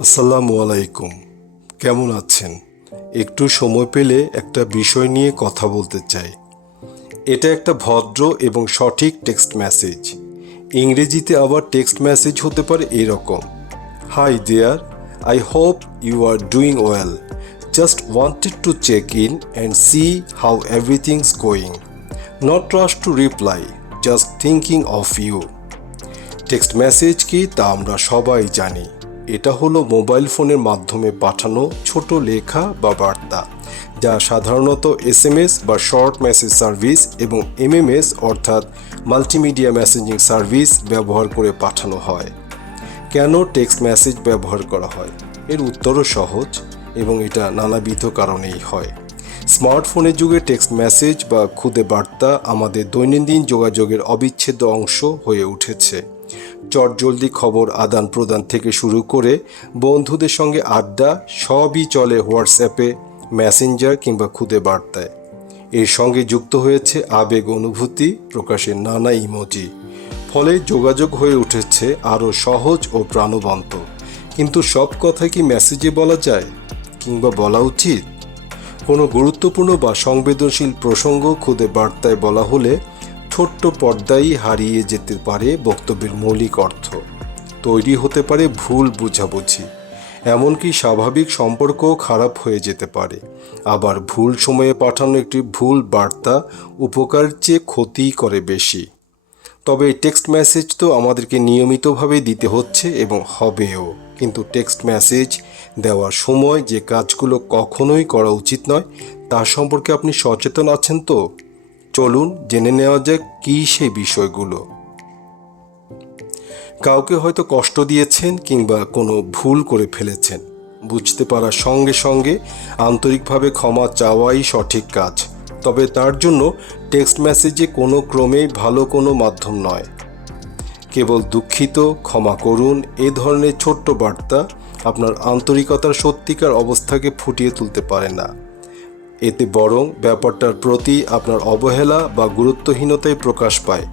আসসালামু আলাইকুম। কেমন আছেন? একটু সময় পেলে একটা বিষয় নিয়ে কথা বলতে চাই। এটা একটা ভদ্র এবং সঠিক টেক্সট মেসেজ। ইংরেজিতে আবার টেক্সট মেসেজ হতে পারে এরকম। Hi there, I hope you are doing well. Just wanted to check in and see how everything's going. Not trust to reply, just thinking of you. Text message কি তা আমরা সবাই জানি। এটা হলো মোবাইল ফোনের মাধ্যমে পাঠানো ছোট লেখা বা বার্তা, যা সাধারণত এস এম এস বা শর্ট মেসেজ সার্ভিস এবং এমএমএস অর্থাৎ মাল্টিমিডিয়া মেসেজিং সার্ভিস ব্যবহার করে পাঠানো হয়। কেন টেক্সট মেসেজ ব্যবহার করা হয়? এর উত্তরও সহজ এবং এটা নানাবিধ কারণেই হয়। স্মার্টফোনের যুগে টেক্সট মেসেজ বা খুদে বার্তা আমাদের দৈনন্দিন যোগাযোগের অবিচ্ছেদ্য অংশ হয়ে উঠেছে। চটজলদি খবর আদান প্রদান থেকে শুরু করে বন্ধুদের সঙ্গে আড্ডা সবই চলে হোয়াটসঅ্যাপে, মেসেঞ্জার কিংবা খুদে বার্তায়। এর সঙ্গে যুক্ত হয়েছে আবেগ অনুভূতি প্রকাশের নানা ইমোজি। ফলে যোগাযোগ হয়ে উঠেছে আরও সহজ ও প্রাণবন্ত। কিন্তু সব কথা কি মেসেজে বলা যায় কিংবা বলা উচিত? কোনো গুরুত্বপূর্ণ বা সংবেদনশীল প্রসঙ্গ খুদে বার্তায় বলা হলে ছোট্ট পর্দাই হারিয়ে যেতে পারে বক্তব্যের মৌলিক অর্থ। তৈরি হতে পারে ভুল বুঝাবুঝি। এমনকি স্বাভাবিক সম্পর্ক খারাপ হয়ে যেতে পারে। আবার ভুল সময়ে পাঠানো একটি ভুল বার্তা উপকার চেয়ে ক্ষতি করে বেশি। তবে টেক্সট মেসেজ তো আমাদেরকে নিয়মিতভাবে দিতে হচ্ছে এবং হবেও। কিন্তু টেক্সট মেসেজ দেওয়ার সময় যে কাজগুলো কখনোই করা উচিত নয় তার সম্পর্কে আপনি সচেতন আছেন তো? চলুন জেনে নেওয়া যাক কী সেই বিষয়গুলো। কাউকে হয়তো কষ্ট দিয়েছেন কিংবা কোনো ভুল করে ফেলেছেন। বুঝতে পারার সঙ্গে সঙ্গে আন্তরিকভাবে ক্ষমা চাওয়াই সঠিক কাজ। তবে তার জন্য টেক্সট মেসেজে কোনো ক্রমেই ভালো কোনো মাধ্যম নয়। কেবল দুঃখিত, ক্ষমা করুন, এ ধরনের ছোট্ট বার্তা আপনার আন্তরিকতার সত্যিকার অবস্থাকে ফুটিয়ে তুলতে পারে না। এতে বরং ব্যাপারটার প্রতি আপনার অবহেলা বা গুরুত্বহীনতাই প্রকাশ পায়।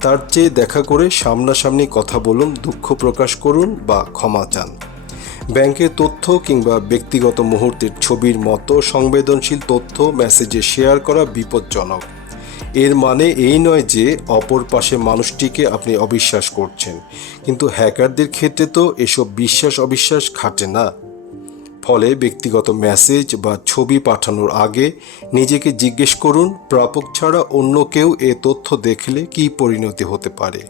তার চেয়ে দেখা করে সামনাসামনি কথা বলুন, দুঃখ প্রকাশ করুন বা ক্ষমা চান। ব্যাংকের তথ্য কিংবা ব্যক্তিগত মুহূর্তের ছবির মতো সংবেদনশীল তথ্য, মেসেজে শেয়ার করা বিপজ্জনক। এর মানে এই নয় যে অপর পাশে মানুষটিকে আপনি অবিশ্বাস করছেন। কিন্তু হ্যাকারদের ক্ষেত্রে তো এসব বিশ্বাস অবিশ্বাস খাটে না। ফলে ব্যক্তিগত মেসেজ বা ছবি পাঠানোর আগে নিজেকে জিজ্ঞেস করুন, প্রাপক ছাড়া অন্য কেউ এ তথ্য দেখলে কী পরিণতি হতে পারে।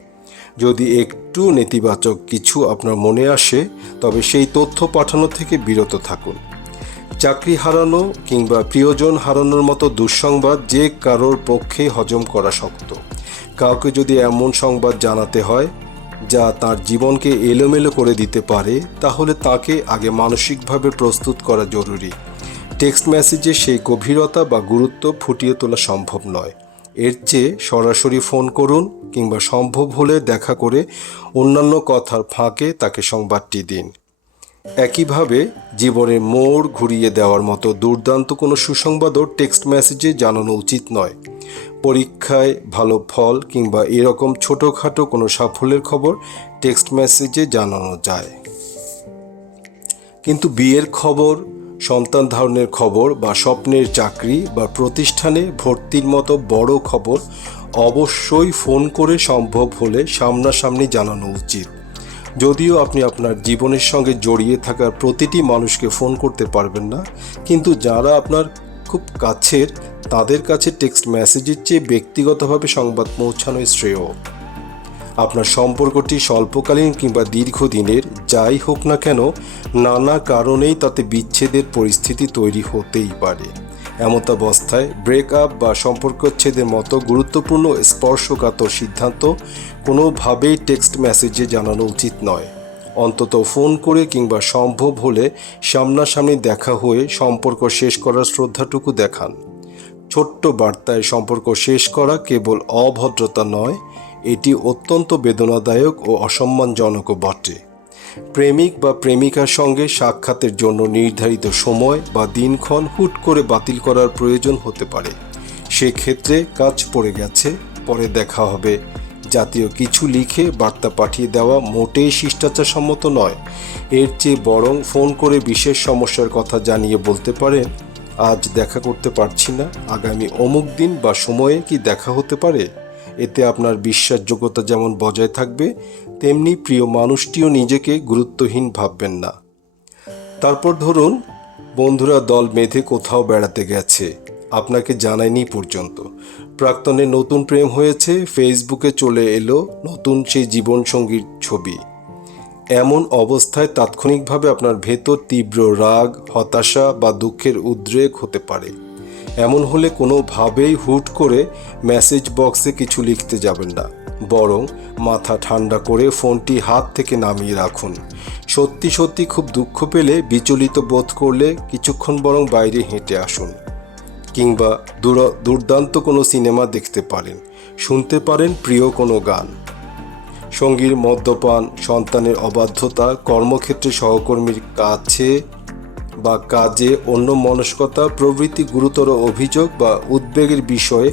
যদি একটু নেতিবাচক কিছু আপনার মনে আসে, তবে সেই তথ্য পাঠানো থেকে বিরত থাকুন। চাকরি হারানো কিংবা প্রিয়জন হারানোর মতো দুঃসংবাদ যে কারোর পক্ষে হজম করা শক্ত। কাউকে যদি এমন সংবাদ জানাতে হয় যা তার জীবনকে এলোমেলো করে দিতে পারে, তাহলে তাকে আগে মানসিকভাবে প্রস্তুত করা জরুরি। টেক্সট মেসেজে সেই গভীরতা বা গুরুত্ব ফুটিয়ে তোলা সম্ভব নয়। এর চেয়ে সরাসরি ফোন করুন কিংবা সম্ভব হলে দেখা করে অন্যান্য কথার ফাঁকে তাকে সংবাদটি দিন। একইভাবে জীবনের মোড় ঘুরিয়ে দেওয়ার মতো দুর্দান্ত কোনো সুসংবাদও টেক্সট মেসেজে জানানো উচিত নয়। পরীক্ষায় ভালো ফল কিংবা এরকম ছোটোখাটো কোনো সাফল্যের খবর টেক্সট মেসেজে জানানো যায়। কিন্তু বিয়ের খবর, সন্তান ধারণের খবর বা স্বপ্নের চাকরি বা প্রতিষ্ঠানে ভর্তির মতো বড় খবর অবশ্যই ফোন করে সম্ভব হলে সামনাসামনি জানানো উচিত। যদিও আপনি আপনার জীবনের সঙ্গে জড়িয়ে থাকা প্রতিটি মানুষকে ফোন করতে পারবেন না, কিন্তু যারা আপনার খুব কাছের, তাদের কাছে টেক্সট মেসেজের চেয়ে ব্যক্তিগতভাবে সংবাদ পৌঁছানোই শ্রেয়। আপনার সম্পর্কটি স্বল্পকালীন কিংবা দীর্ঘদিনের, যাই হোক না কেন, নানা কারণেই তাতে বিচ্ছেদের পরিস্থিতি তৈরি হতেই পারে। এমতাবস্থায় ব্রেকআপ বা সম্পর্কচ্ছেদের মতো গুরুত্বপূর্ণ স্পর্শকাতর সিদ্ধান্ত কোনোভাবেই টেক্সট মেসেজে জানানো উচিত নয়। অন্তত ফোন করে কিংবা সম্ভব হলে সামনাসামনি দেখা হয়ে সম্পর্ক শেষ করার শ্রদ্ধাটুকু দেখান। ছোট্ট বার্তায় সম্পর্ক শেষ করা কেবল অভদ্রতা নয়, এটি অত্যন্ত বেদনাদায়ক ও অসম্মানজনকও বটে। প্রেমিক বা প্রেমিকার সঙ্গে সাক্ষাতের জন্য নির্ধারিত সময় বা দিনক্ষণ হুট করে বাতিল করার প্রয়োজন হতে পারে। সেক্ষেত্রে কাজ পড়ে গেছে, পরে দেখা হবে। জাতীয় কিছু লিখে বার্তা পাঠিয়ে দেওয়া মোটেই শিষ্টাচারসম্মত নয়। এর চেয়ে বরং ফোন করে বিশেষ সমস্যার কথা জানিয়ে বলতে পারেন, আজ দেখা করতে পারছি না, আগামী অমুক দিন বা সময়ে কি দেখা হতে পারে? এতে আপনার বিশ্বাসযোগ্যতা যেমন বজায় থাকবে, তেমনি প্রিয় মানুষটিও নিজেকে গুরুত্বহীন ভাববেন না। তারপর ধরুন, বন্ধুরা দল বেঁধে কোথাও বেড়াতে গেছে। আপনাকে জানায়নি পর্যন্ত। প্রাক্তনে নতুন প্রেম হয়েছে, ফেসবুকে চলে এলো নতুন সেই জীবনসঙ্গীর ছবি। এমন অবস্থায় তাৎক্ষণিকভাবে আপনার ভেতর তীব্র রাগ, হতাশা বা দুঃখের উদ্রেক হতে পারে। এমন হলে কোনোভাবেই হুট করে মেসেজ বক্সে কিছু লিখতে যাবেন না। বরং মাথা ঠান্ডা করে ফোনটি হাত থেকে নামিয়ে রাখুন। সত্যি সত্যি খুব দুঃখ পেলে বিচলিত বোধ করলে কিছুক্ষণ বরং বাইরে হেঁটে আসুন। কিংবা দূর- দুর্দান্ত কোনো সিনেমা দেখতে পারেন। শুনতে পারেন প্রিয় কোনো গান। সঙ্গীর মদ্যপান, সন্তানের অবাধ্যতা, কর্মক্ষেত্রে সহকর্মীর কাছে বা কাজে অন্য মনস্কতা প্রভৃতি গুরুতর অভিযোগ বা উদ্বেগের বিষয়ে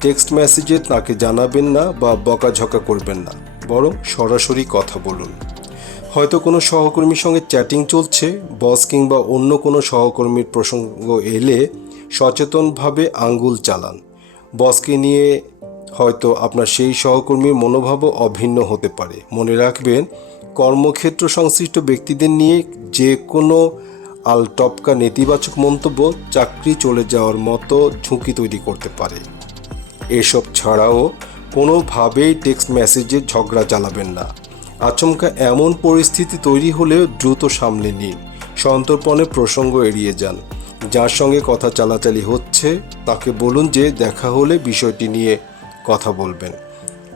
টেক্সট মেসেজে তাকে জানাবেন না বা বকাঝকা করবেন না। বরং সরাসরি কথা বলুন। হয়তো কোনো সহকর্মীর সঙ্গে চ্যাটিং চলছে, বস কিংবা অন্য কোনো সহকর্মীর প্রসঙ্গ এলে সচেতনভাবে আঙ্গুল চালান। বসকে নিয়ে হয়তো আপনার সেই সহকর্মীর মনোভাবও অভিন্ন হতে পারে। মনে রাখবেন, কর্মক্ষেত্র সংশ্লিষ্ট ব্যক্তিদের নিয়ে যে কোনো আলটপকা নেতিবাচক মন্তব্য চাকরি চলে যাওয়ার মতো ঝুঁকি তৈরি করতে পারে। এসব ছাড়াও কোনোভাবেই টেক্সট মেসেজে ঝগড়া চালাবেন না। আচমকা এমন পরিস্থিতি তৈরি হলেও দ্রুত সামলে নিন। সন্তর্পণে প্রসঙ্গ এড়িয়ে যান। যার সঙ্গে কথা চালাচালি হচ্ছে, তাকে বলুন যে দেখা হলে বিষয়টি নিয়ে কথা বলবেন।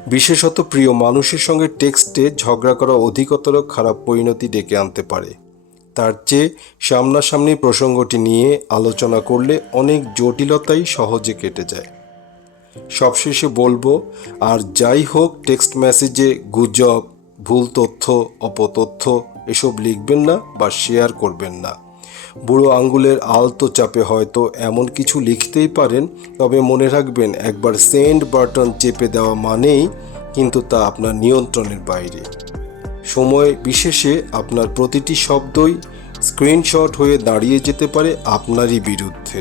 বিশেষত প্রিয় মানুষের সঙ্গে টেক্সটে ঝগড়া করা অধিকতর খারাপ পরিণতি ডেকে আনতে পারে। তার চেয়ে সামনাসামনি প্রসঙ্গটি নিয়ে আলোচনা করলে অনেক জটিলতাই সহজে কেটে যায়। সবশেষে বলব, আর যাই হোক, টেক্সট মেসেজে গুজব, ভুল তথ্য, অপতথ্য এসব লিখবেন না বা শেয়ার করবেন না। বুড়ো আঙ্গুলের আলতো চাপে হয়তো এমন কিছু লিখতেই পারেন, তবে মনে রাখবেন একবার সেন্ড বাটন চেপে দেওয়া মানেই কিন্তু তা আপনার নিয়ন্ত্রণের বাইরে। সময় বিশেষে আপনার প্রতিটি শব্দই স্ক্রিনশট হয়ে দাঁড়িয়ে যেতে পারে আপনারই বিরুদ্ধে।